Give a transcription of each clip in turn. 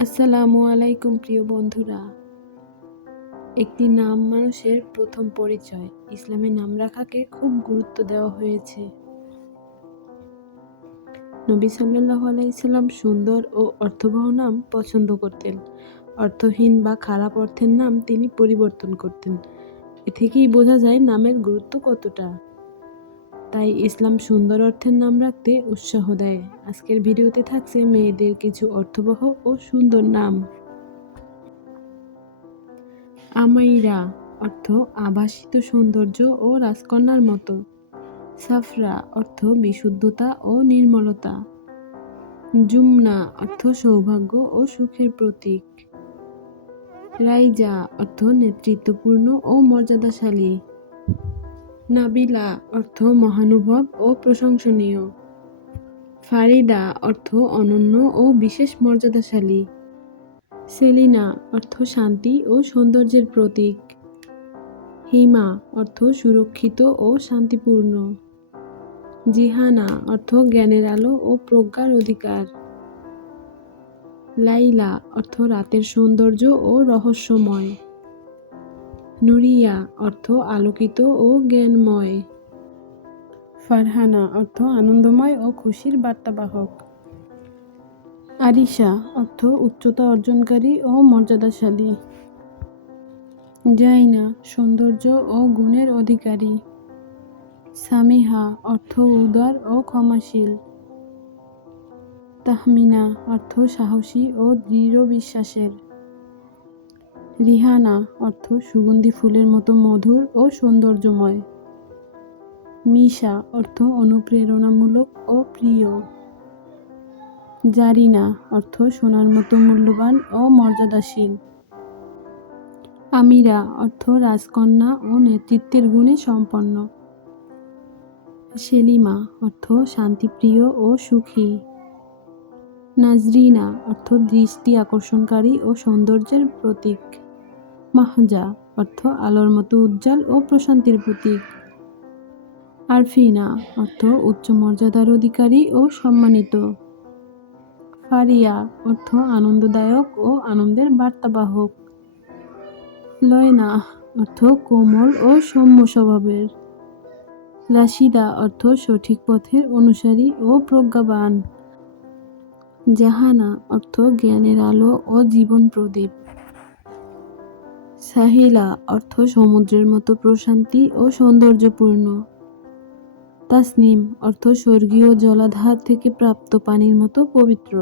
আসসালামু আলাইকুম প্রিয় বন্ধুরা। একটি নাম মানুষের প্রথম পরিচয়। ইসলামে নাম রাখাকে খুব গুরুত্ব দেওয়া হয়েছে। নবী সাল্লাল্লাহু আলাইহি সাল্লাম সুন্দর ও অর্থবহ নাম পছন্দ করতেন। অর্থহীন বা খারাপ অর্থের নাম তিনি পরিবর্তন করতেন। এ থেকেই বোঝা যায় নামের গুরুত্ব কতটা। তাই ইসলাম সুন্দর অর্থের নাম রাখতে উৎসাহ দেয়। আজকের ভিডিওতে থাকছে মেয়েদের কিছু অর্থবহ ও সুন্দর নাম। আমাইরা অর্থ আভাসিত সৌন্দর্য ও রাজকন্যার মতো। সাফরা অর্থ বিশুদ্ধতা ও নির্মলতা। যুমনা অর্থ সৌভাগ্য ও সুখের প্রতীক। রাইজা অর্থ নেতৃত্বপূর্ণ ও মর্যাদাশালী। নাবিলা অর্থ মহানুভব ও প্রশংসনীয়। ফারিদা অর্থ অনন্য ও বিশেষ মর্যাদাশালী। সেলিনা অর্থ শান্তি ও সৌন্দর্যের প্রতীক। হিমা অর্থ সুরক্ষিত ও শান্তিপূর্ণ। জিহানা অর্থ জ্ঞানের আলো ও প্রজ্ঞার অধিকার। লাইলা অর্থ রাতের সৌন্দর্য ও রহস্যময়। নুরিয়া অর্থ আলোকিত ও জ্ঞানময়। ফারহানা অর্থ আনন্দময় ও খুশির বার্তাবাহক। আরিশা অর্থ উচ্চতা অর্জনকারী ও মর্যাদাশালী। জাইনা সৌন্দর্য ও গুণের অধিকারী। সামিহা অর্থ উদার ও ক্ষমাশীল। তাহমিনা অর্থ সাহসী ও দৃঢ় বিশ্বাসের। রিহানা অর্থ সুগন্ধি ফুলের মতো মধুর ও সৌন্দর্যময়। মিশা অর্থ অনুপ্রেরণামূলক ও প্রিয়। জারিনা অর্থ সোনার মতো মূল্যবান ও মর্যাদাশীল। আমিরা অর্থ রাজকন্যা ও নেতৃত্বের গুণে সম্পন্ন। সেলিমা অর্থ শান্তিপ্রিয় ও সুখী। নাজরিনা অর্থ দৃষ্টি আকর্ষণকারী ও সৌন্দর্যের প্রতীক। মাহজা অর্থ আলোর মতো উজ্জ্বল ও প্রশান্তির প্রতীক। আরফিনা অর্থ উচ্চ মর্যাদার অধিকারী ও সম্মানিত। ফারিয়া অর্থ আনন্দদায়ক ও আনন্দের বার্তাবাহক। লয়না অর্থ কোমল ও সৌম্য স্বভাবের। রাশিদা অর্থ সঠিক পথের অনুসারী ও প্রজ্ঞাবান। জাহানা অর্থ জ্ঞানের আলো ও জীবন প্রদীপ। সাহিলা অর্থ সমুদ্রের মতো প্রশান্তি ও সৌন্দর্যপূর্ণ। তাসনিম অর্থ স্বর্গীয় জলাধার থেকে প্রাপ্ত পানির মতো পবিত্র।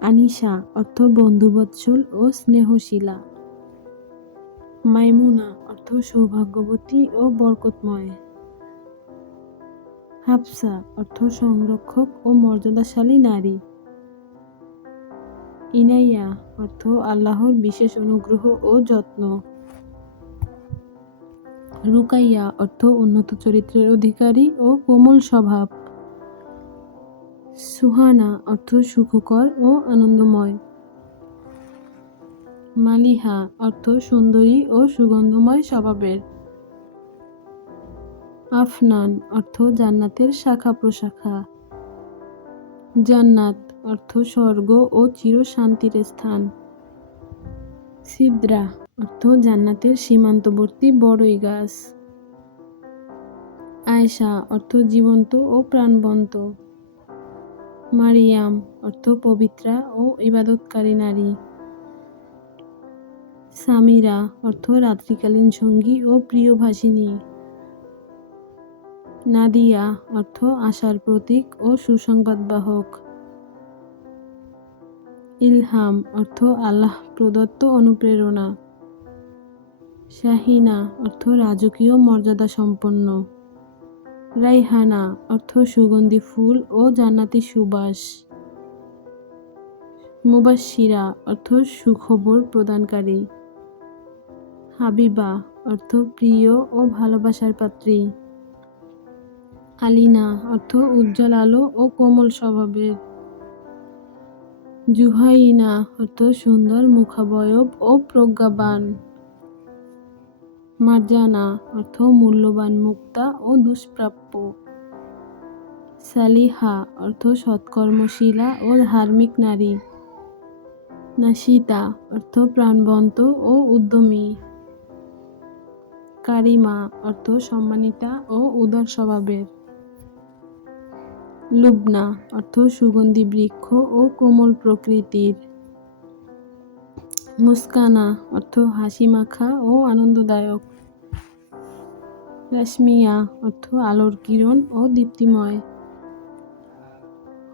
আনিশা অর্থ বন্ধুবৎসল ও স্নেহশীলা। মাইমুনা অর্থ সৌভাগ্যবতী ও বরকতময়। হাফসা অর্থ সংরক্ষক ও মর্যাদাশালী নারী। ইনাইয়া অর্থ আল্লাহর বিশেষ অনুগ্রহ ও যত্ন। রুকাইয়া অর্থ উন্নত চরিত্রের অধিকারী ও কোমল স্বভাব। সুহানা অর্থ সুখকর ও আনন্দময়। মালিহা অর্থ সুন্দরী ও সুগন্ধময় স্বভাবের। আফনান অর্থ জান্নাতের শাখা প্রশাখা। জান্নাত অর্থ স্বর্গ ও চির শান্তির স্থান। সিদরা অর্থ জান্নাতের সীমান্তবর্তী বড়ই গাছ। আয়েশা অর্থ জীবন্ত ও প্রাণবন্ত। মারিয়াম অর্থ পবিত্রা ও ইবাদতকারী নারী। সামিরা অর্থ রাত্রিকালীন সঙ্গী ও প্রিয়ভাষিনী। নাদিয়া অর্থ আশার প্রতীক ও সুসংবাদবাহক। ইলহাম অর্থ আল্লাহ প্রদত্ত অনুপ্রেরণা। শাহিনা অর্থ রাজকীয় মর্যাদা সম্পন্ন। রাইহানা অর্থ সুগন্ধি ফুল ও জান্নাতি সুবাস। মুবাশশিরা অর্থ সুখবর প্রদানকারী। হাবিবা অর্থ প্রিয় ও ভালোবাসার পাত্রী। আলিনা অর্থ উজ্জ্বল আলো ও কোমল স্বভাবের। জুহাইনা অর্থ সুন্দর মুখাবয়ব ও প্রজ্ঞাবান। মারজানা অর্থ মূল্যবান মুক্তা ও দুষ্প্রাপ্য। সালিহা অর্থ সৎকর্মশীলা ও ধার্মিক নারী। নাশিতা অর্থ প্রাণবন্ত ও উদ্যমী। কারিমা অর্থ সম্মানিতা ও উদার স্বভাবের। লুবনা অর্থ সুগন্ধি বৃক্ষ ও কোমল প্রকৃতির। মুস্কানা অর্থ হাসি মাখা ও আনন্দদায়ক। রশ্মিয়া অর্থ আলোর কিরণ ও দীপ্তিময়।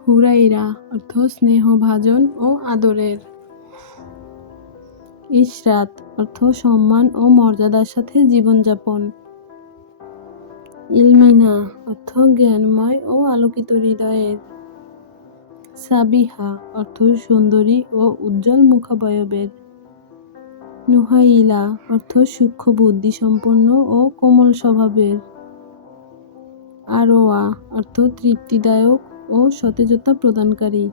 হুরাইরা অর্থ স্নেহভাজন ও আদরের। ইশরাত অর্থ সম্মান ও মর্যাদার সাথে জীবনযাপন। ইলমিনা অর্থ জ্ঞানময় ও আলোকিত হৃদয়ের। সাবিহা অর্থ সুন্দরী ও উজ্জ্বল মুখাবয়বের। নুহাইলা অর্থ সূক্ষ্ম বুদ্ধি সম্পন্ন ও কোমল স্বভাবের। আরোয়া অর্থ তৃপ্তিদায়ক ও সতেজতা প্রদানকারী।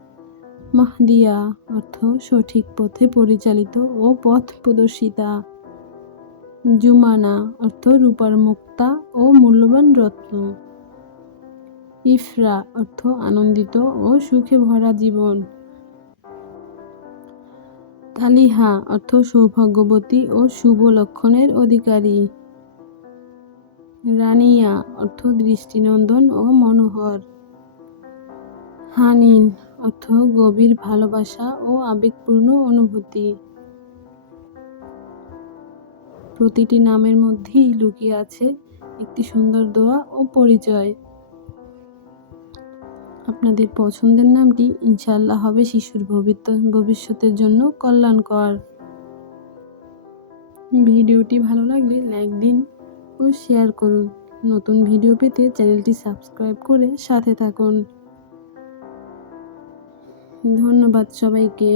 মাহদিয়া অর্থ সঠিক পথে পরিচালিত ও পথ প্রদর্শিতা। জুমানা অর্থ রূপার মুক্তা ও মূল্যবান রত্ন। ইফরা অর্থ আনন্দিত ও সুখে ভরা জীবন। তালিহা অর্থ সৌভাগ্যবতী ও শুভ লক্ষণের অধিকারী। রানিয়া অর্থ দৃষ্টিনন্দন ও মনোহর। হানিন অর্থ গভীর ভালোবাসা ও আবেগপূর্ণ অনুভূতি। প্রতিটি নামের মধ্যেই লুকিয়ে আছে একটি সুন্দর দোয়া ও পরিচয়। আপনাদের পছন্দের নামটি ইনশাআল্লাহ হবে শিশুর ভবিষ্যতের জন্য কল্যাণকর। ভিডিওটি ভালো লাগলে লাইক দিন ও শেয়ার করুন। নতুন ভিডিও পেতে চ্যানেলটি সাবস্ক্রাইব করে সাথে থাকুন। ধন্যবাদ সবাইকে।